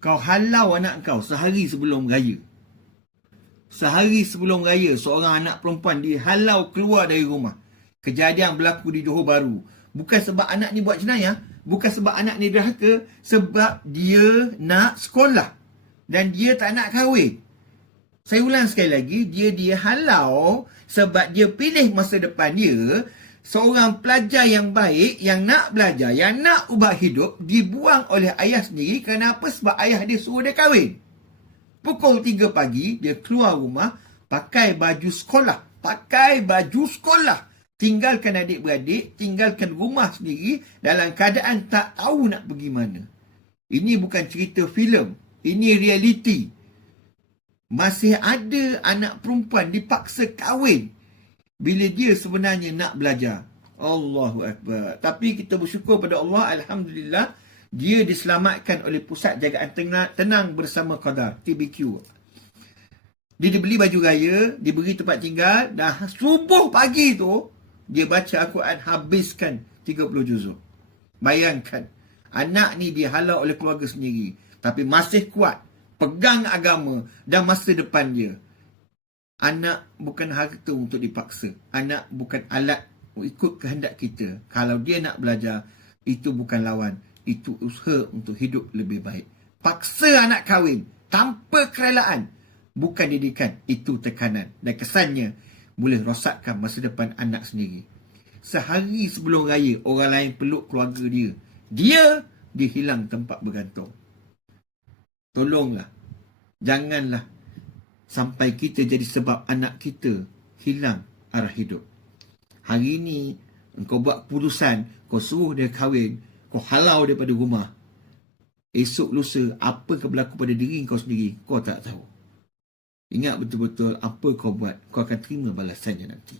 kau halau anak kau sehari sebelum raya. Sehari sebelum raya, seorang anak perempuan dihalau keluar dari rumah. Kejadian berlaku di Johor Bahru. Bukan sebab anak ni buat jenayah, bukan sebab anak ni derhaka, sebab dia nak sekolah dan dia tak nak kahwin. Saya ulang sekali lagi, dia dihalau sebab dia pilih masa depan dia. Seorang pelajar yang baik, yang nak belajar, yang nak ubah hidup, dibuang oleh ayah sendiri. Kenapa? Sebab ayah dia suruh dia kahwin. Pukul 3 pagi, dia keluar rumah, pakai baju sekolah. Pakai baju sekolah. Tinggalkan adik-beradik, tinggalkan rumah sendiri dalam keadaan tak tahu nak pergi mana. Ini bukan cerita filem. Ini realiti. Masih ada anak perempuan dipaksa kahwin bila dia sebenarnya nak belajar. Allahu Akbar. Tapi kita bersyukur pada Allah, Alhamdulillah, dia diselamatkan oleh Pusat Jagaan Tenang Bersama Qadar, TBQ. Dia dibeli baju raya, diberi tempat tinggal, dah subuh pagi tu, dia baca Al-Quran, habiskan 30 juzuk. Bayangkan, anak ni dihalau oleh keluarga sendiri, tapi masih kuat, pegang agama dan masa depan dia. Anak bukan harta untuk dipaksa. Anak bukan alat ikut kehendak kita. Kalau dia nak belajar, itu bukan lawan. Itu usaha untuk hidup lebih baik. Paksa anak kahwin tanpa kerelaan, bukan didikan. Itu tekanan. Dan kesannya boleh rosakkan masa depan anak sendiri. Sehari sebelum raya, orang lain peluk keluarga dia. Dia dihilang tempat bergantung. Tolonglah. Janganlah sampai kita jadi sebab anak kita hilang arah hidup. Hari ini, engkau buat keputusan, kau suruh dia kahwin, kau halau daripada rumah. Esok lusa, apa yang berlaku pada diri kau sendiri, kau tak tahu. Ingat betul-betul apa kau buat, kau akan terima balasannya nanti.